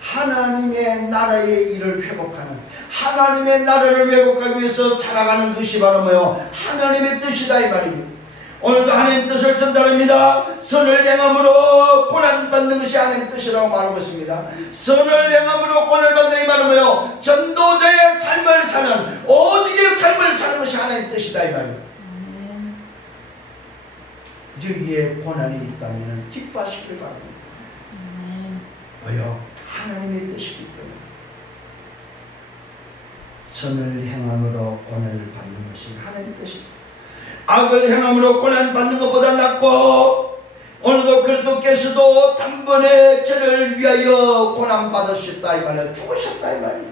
하나님의 나라의 일을 회복하는, 하나님의 나라를 회복하기 위해서 살아가는 것이 바로 뭐요? 하나님의 뜻이다 이 말입니다. 오늘도 하나님 뜻을 전달합니다. 선을 행함으로 고난받는 것이 하나님 뜻이라고 말하고 있습니다. 선을 행함으로 고난받는 이 말은 뭐요? 전도자의 삶을 사는, 오직의 삶을 사는 것이 하나님 뜻이다 이 말입니다. 여기에 고난이 있다면 기뻐하시길 바랍니다. 왜요? 하나님의 뜻이기 때문에. 선을 행함으로 고난을 받는 것이 하나님 뜻이다. 악을 행함으로 고난 받는 것보다 낫고, 오늘도 그리스도께서도 단번에 저를 위하여 고난 받으셨다 이 말이야. 죽으셨다 이 말이야.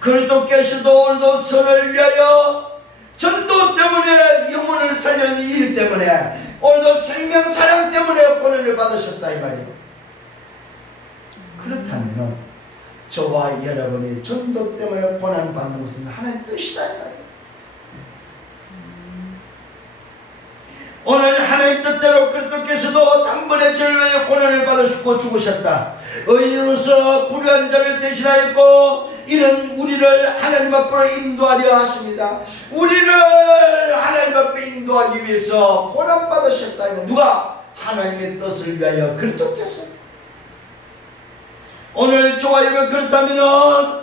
그리스도께서도 오늘도 선을 위하여 전도 때문에 영혼을 살리는 일 때문에 오늘도 생명 사랑 때문에 고난을 받으셨다 이 말이야. 그렇다면 저와 여러분이 전도 때문에 고난 받는 것은 하나님의 뜻이다 이 말이야. 오늘 하나님 뜻대로 그리스도께서도 단번에 저를 위하여 고난을 받으시고 죽으셨다. 의인으로서 불의한 자를 대신하였고, 이는 우리를 하나님 앞으로 인도하려 하십니다. 우리를 하나님 앞에 인도하기 위해서 고난 받으셨다. 누가? 하나님의 뜻을 위하여 그리스도께서. 오늘 저와 여러분 그렇다면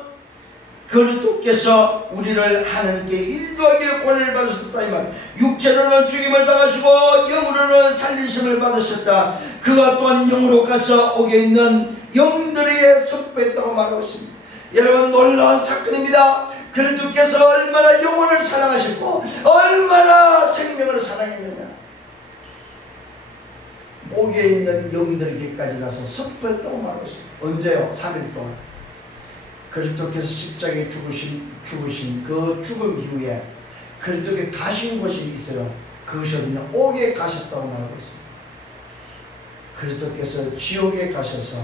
그리스도께서 우리를 하나님께 인도하기 위해 고난을 받으셨다 이 말. 육체로는 죽임을 당하시고 영으로는 살리심을 받으셨다. 그가 또한 영으로 가서 옥에 있는 영들에게 선포했다고 말하고 있습니다. 여러분, 놀라운 사건입니다. 그리스도께서 얼마나 영혼을 사랑하셨고 얼마나 생명을 사랑했느냐. 옥에 있는 영들에게까지 가서 선포했다고 말하고 있습니다. 언제요? 3일 동안. 그리스도께서 십자가에 죽으신 그 죽음 이후에 그리스도께 가신 곳이 있어요. 그것이 어디냐? 옥에 가셨다고 말하고 있습니다. 그리스도께서 지옥에 가셔서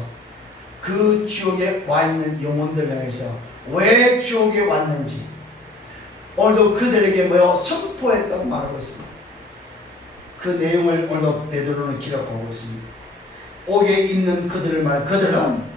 그 지옥에 와 있는 영혼들 향해서 왜 지옥에 왔는지 오늘도 그들에게 뭐요? 선포했다고 말하고 있습니다. 그 내용을 오늘도 베드로는 기록하고 있습니다. 옥에 있는 그들을 그들은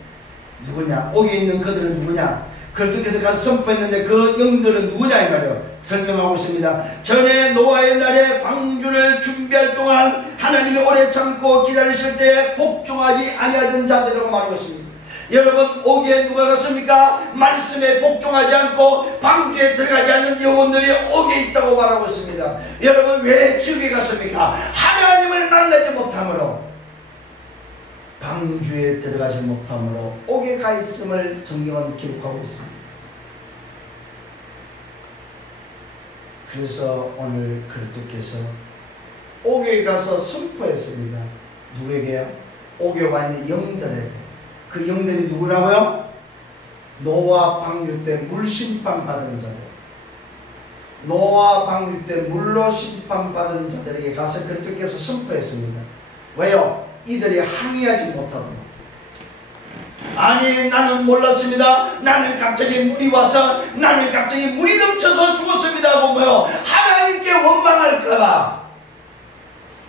누구냐? 옥에 있는 그들은 누구냐? 그리스도께서 가서 선포했는데 그 영들은 누구냐 이 말이에요. 설명하고 있습니다. 전에 노아의 날에 방주를 준비할 동안 하나님이 오래 참고 기다리실 때 복종하지 아니하던 자들이라고 말하고 있습니다. 여러분, 옥에 누가 갔습니까? 말씀에 복종하지 않고 방주에 들어가지 않는 영혼들이 옥에 있다고 말하고 있습니다. 여러분, 왜 지옥에 갔습니까? 하나님을 만나지 못함으로, 방주에 들어가지 못함으로 옥에 가 있음을 성경은 기록하고 있습니다. 그래서 오늘 그리스도께서 옥에 가서 선포했습니다. 누구에게요? 옥에 와 있는 영들에게. 그 영들이 누구라고요? 노아 방주 때 물 심판 받은 자들. 노아 방주 때 물로 심판 받은 자들에게 가서 그리스도께서 선포했습니다. 왜요? 이들이 항의하지 못하도록. 아니, 나는 몰랐습니다. 나는 갑자기 물이 와서, 나는 갑자기 물이 넘쳐서 죽었습니다 하고 뭐요? 하나님께 원망할까봐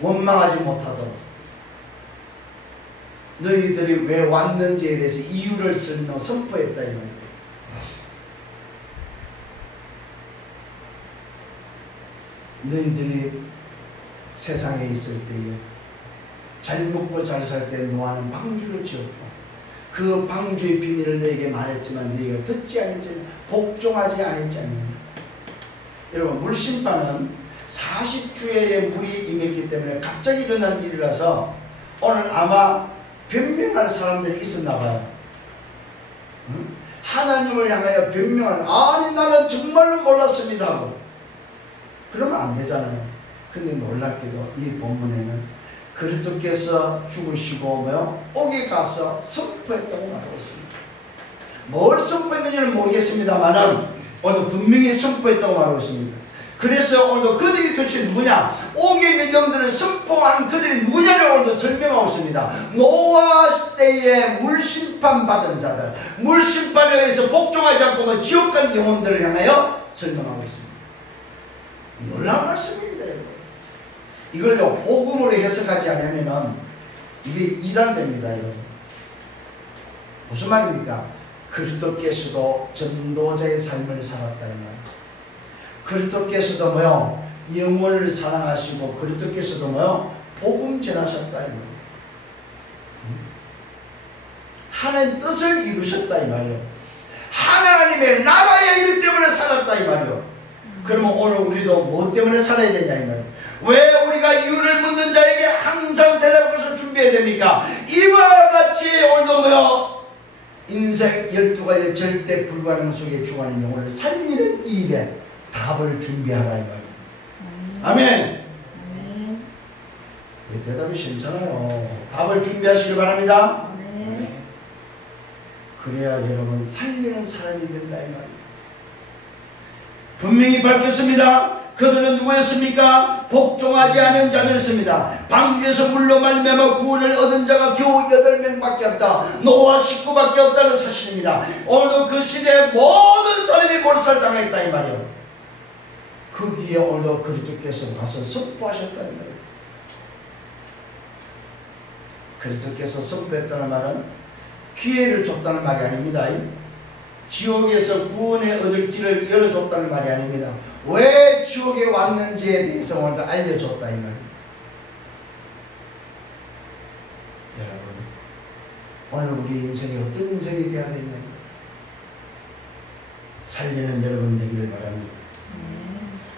원망하지 못하도록 너희들이 왜 왔는지에 대해서 이유를 선포했다 이 말이에요. 너희들이 세상에 있을 때에 잘 먹고 잘 살 때 노아는 방주를 지었고 그 방주의 비밀을 너에게 말했지만 너희가 듣지 않았지, 복종하지 않았지. 여러분, 물심판은 40주에 물이 임했기 때문에 갑자기 일어난 일이라서 오늘 아마 변명할 사람들이 있었나 봐요. 응? 하나님을 향하여 변명하는, 아니 나는 정말로 몰랐습니다 하고 그러면 안 되잖아요. 근데 놀랍게도 이 본문에는 그리스도께서 죽으시고 뭐요? 옥에 가서 선포했다고 말하고 있습니다. 뭘 선포했는지는 모르겠습니다만은 오늘 분명히 선포했다고 말하고 있습니다. 그래서 오늘 그들이 도대체 누구냐? 옥에 있는 영들을 선포한 그들이 누구냐를 오늘 설명하고 있습니다. 노아 때에 물심판 받은 자들, 물심판에 의해서 복종하지 않고 지옥 간 영혼들을 향하여 설명하고 있습니다. 놀라운 말씀입니다. 여러분. 이걸요 복음으로 해석하지 않으면 이게 이단됩니다. 여러분. 무슨 말입니까? 그리스도께서도 전도자의 삶을 살았다 이 말. 그리스도께서도 뭐요? 영혼을 사랑하시고 그리스도께서도 뭐요? 복음 전하셨다 이 말이에요. 하나님 뜻을 이루셨다 이 말이에요. 하나님의 나라의 일 때문에 살았다 이 말이에요. 그러면 오늘 우리도 뭐 때문에 살아야 되냐 이 말이에요. 왜 우리가 이유를 묻는 자에게 항상 대답할 것을 준비해야 됩니까? 이와 같이 오늘도 뭐요? 인생 12가지 절대 불가능 속에 죽어가는 영혼을 살리는 이 일에 답을 준비하라 이 말이에요. 아멘. 왜 대답이 싫잖아요. 답을 준비하시길 바랍니다. 그래야 여러분 살리는 사람이 된다 이 말이에요. 분명히 밝혔습니다. 그들은 누구였습니까? 복종하지 않은 자들이었습니다. 방주에서 물로 말미암아 구원을 얻은 자가 겨우 8명밖에 없다. 노아 식구밖에 없다는 사실입니다. 오늘 그 시대에 모든 사람이 몰살당했다 이 말이에요. 그 뒤에 오늘 그리스도께서 와서 선포하셨다 이 말이에요. 그리스도께서 선포했다는 말은 기회를 줬다는 말이 아닙니다. 지옥에서 구원에 얻을 길을 열어줬다는 말이 아닙니다. 왜 지옥에 왔는지에 대해서 오늘 알려줬다 이 말입니다. 여러분, 오늘 우리 인생이 어떤 인생이 되어야 되냐? 살리는 여러분 되기를 바랍니다.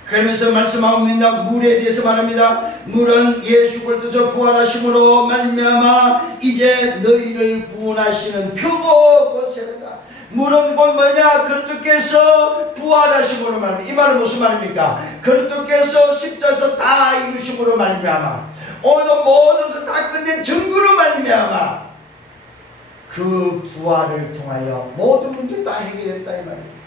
그러면서 말씀합니다. 물에 대해서 말합니다. 물은 예수 그리스도 부활하심으로 말미암아 이제 너희를 구원하시는 표고 거세르다. 물은 곧 뭐냐? 그리스도께서 부활하심으로 말입니다. 이 말은 무슨 말입니까? 그리스도께서 십자가에서 다 이루심으로 말미암아 오늘 모든 것을 다 끝낸 증거로 말미암아 그 부활을 통하여 모든 문제 다 해결했다 이 말입니다.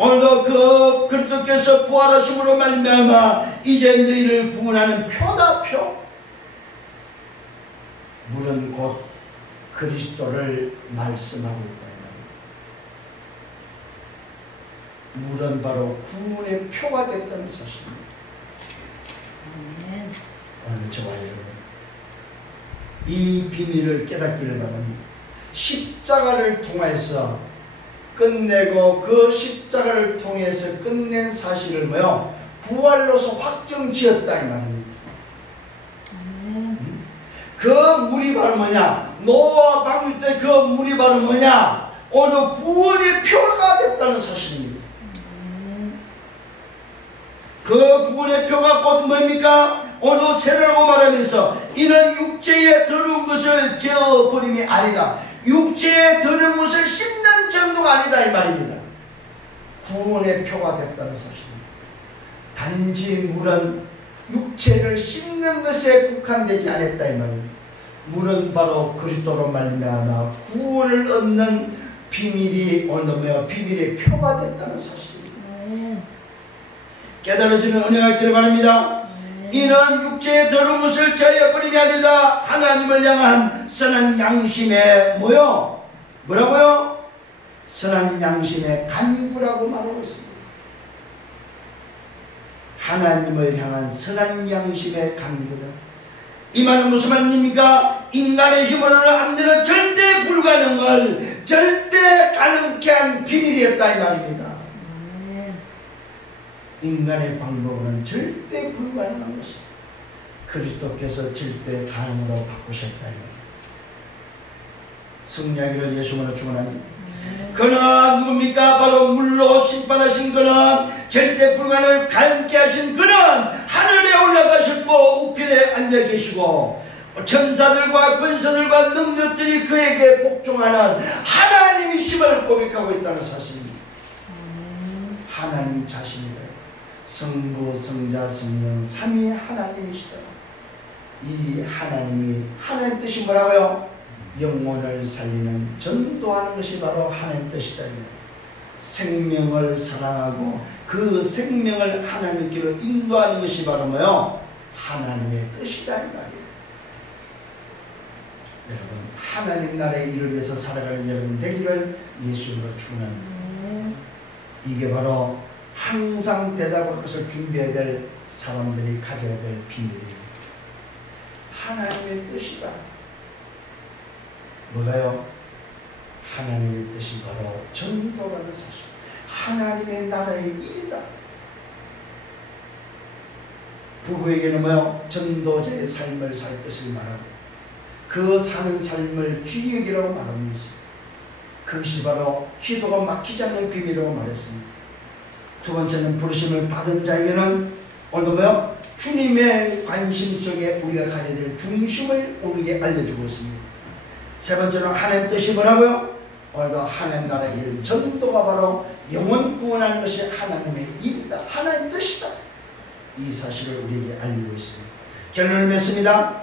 오늘도 그 그리스도께서 부활하심으로 말미암아 이제 너희를 구원하는 표다 표. 물은 곧 그리스도를 말씀하고 있다 이 말입니다. 물은 바로 구원의 표가 됐다는 사실입니다. 오늘 저와 여러분 이 비밀을 깨닫기를 바랍니다. 십자가를 통해서 끝내고 그 십자가를 통해서 끝낸 사실을 뭐요? 부활로서 확정지었다 이 말입니다. 그 물이 바로 뭐냐? 노아 방주 때 그 물이 바로 뭐냐? 오늘 구원의 표가 됐다는 사실입니다. 그 구원의 표가 곧 뭡니까? 오늘 세례라고 말하면서 이는 육체에 더러운 것을 제어버림이 아니다. 육체에 더러운 것을 씻는 정도가 아니다 이 말입니다. 구원의 표가 됐다는 사실입니다. 단지 물은 육체를 씻는 것에 국한되지 않았다 이 말입니다. 물은 바로 그리스도로 말미암아 구원을 얻는 비밀이 오늘 비밀의 표가 됐다는 사실입니다. 깨달아지는 은혜가 있기를 바랍니다. 이는 육체의 더러운 것을 제어버림이 아니다. 하나님을 향한 선한 양심의 뭐요? 뭐라고요? 선한 양심의 간구라고 말하고 있습니다. 하나님을 향한 선한 양심의 간구다. 이 말은 무슨 말입니까? 인간의 힘으로는 안 되는 절대 불가능을 절대 가능케 한 비밀이었다 이 말입니다. 인간의 방법은 절대 불가능한 것입니다. 그리스도께서 절대 가능으로 바꾸셨다 이 말입니다. 승리하기를 예수님으로 축원합니다. 그는 누굽니까? 바로 물로 심판하신 그는 절대 불가능을 가능케 하신 그는 하늘에 올라가셨고 우편에 앉아 계시고 천사들과 권세들과 능력들이 그에게 복종하는 하나님이심을 고백하고 있다는 사실입니다. 하나님 자신이다. 성부, 성자, 성령 삼위 하나님이시다. 이 하나님이 하나님 뜻이 뭐라고요? 영혼을 살리는 전도하는 것이 바로 하나님 뜻이다. 생명을 사랑하고 그 생명을 하나님께로 인도하는 것이 바로 뭐요? 하나님의 뜻이다 이 말이에요. 여러분, 하나님 나라의 일을 위해서 살아가는 여러분 되기를 예수님으로 축원합니다. 이게 바로 항상 대답할 것을 준비해야 될 사람들이 가져야 될 비밀이에요. 하나님의 뜻이다. 뭐가요? 하나님의 뜻이 바로 전도라는 사실. 하나님의 나라의 일이다. 부부에게는 뭐요? 전도자의 삶을 살 것을 말하고 그 사는 삶을 기억이라고 말하고 있습니다. 그것이 바로 기도가 막히지 않는 비밀이라고 말했습니다. 두 번째는 부르심을 받은 자에게는 오늘도 뭐요? 주님의 관심 속에 우리가 가져야 될 중심을 우리에게 알려주고 있습니다. 세 번째는 하나님 뜻이 뭐라고요? 오늘도 하나님 나라의 일, 전도가 바로 영혼 구원하는 것이 하나님의 일이다. 하나님의 뜻이다. 이 사실을 우리에게 알리고 있습니다. 결론을 맺습니다.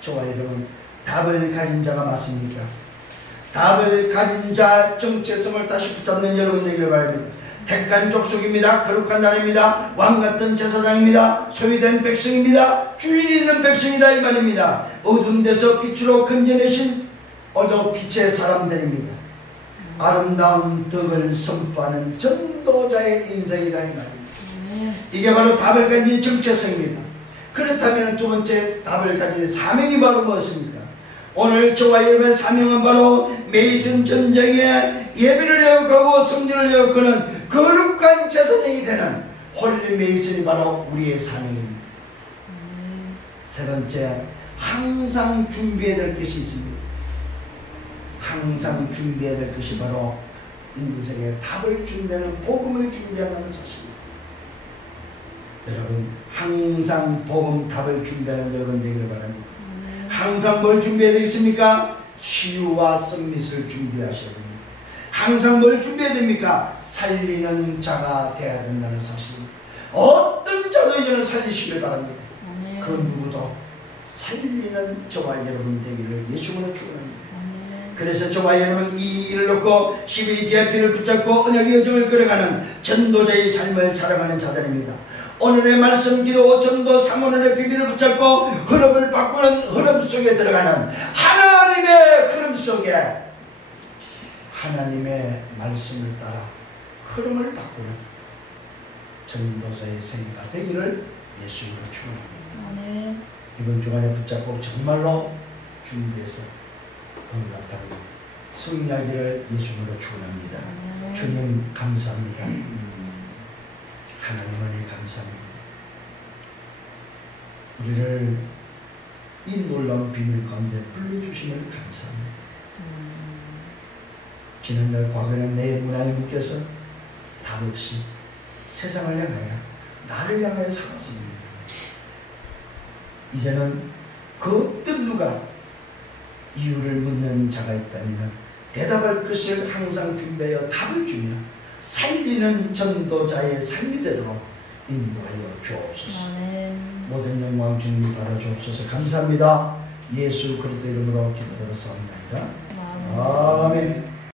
저와 여러분, 답을 가진 자가 맞습니까? 답을 가진 자 정체성을 다시 붙잡는 여러분 되기를 바랍니다. 택한 족속입니다. 거룩한 나라입니다. 왕같은 제사장입니다. 소유된 백성입니다. 주인 있는 백성이다 이 말입니다. 어두운 데서 빛으로 건져내신 오늘도 빛의 사람들입니다. 아름다운 덕을 선포하는 전도자의 인생이다 이 말입니다. 이게 바로 답을 가진 정체성입니다. 그렇다면 두 번째 답을 가진 사명이 바로 무엇입니까? 오늘 저와 여러분의 사명은 바로 메이슨 전쟁에 예배를 회복하고 성전을 회복하는 거룩한 제사장이 되는 홀리 메이슨이 바로 우리의 사명입니다. 세 번째, 항상 준비해야 될 것이 있습니다. 항상 준비해야 될 것이 바로 인생의 답을 준비하는 복음을 준비하는 사실입니다. 여러분, 항상 복음 답을 준비하는 여러분 되기를 바랍니다. 항상 뭘 준비해야 되겠습니까? 치유와 썸밋을 준비하셔야 됩니다. 항상 뭘 준비해야 됩니까? 살리는 자가 되어야 된다는 사실입니다. 어떤 자도 이제는 살리시길 바랍니다. 그 누구도 살리는 저와 여러분 되기를 예수님으로 축원합니다. 그래서 저와 여러분 이 일을 놓고 12DIP를 붙잡고 언약의 여정을 걸어가는 전도자의 삶을 살아가는 자들입니다. 오늘의 말씀 기도 전도 사모론의 비밀을 붙잡고 흐름을 바꾸는 흐름 속에 들어가는 하나님의 흐름 속에 하나님의 말씀을 따라 흐름을 바꾸는 전도자의 생애가 되기를 예수님으로 축원합니다. 이번 주간에 붙잡고 정말로 준비해서 응답하는 승리하기를 예수님으로 축원합니다. 주님 감사합니다. 하나님 은혜 감사합니다. 우리를 이 놀라운 비밀 가운데 불러주심을 감사합니다. 지난날 과거에는 내 문화님께서 답 없이 세상을 향하여 나를 향하여 살았습니다. 이제는 그 어떤 누가 이유를 묻는 자가 있다면 대답할 것을 항상 준비하여 답을 주며 살리는 전도자의 삶이 되도록 인도하여 주옵소서. 모든 영광 주님이 받아 주옵소서. 감사합니다. 예수 그리스도 이름으로 기도드렸사옵나이다. 아멘.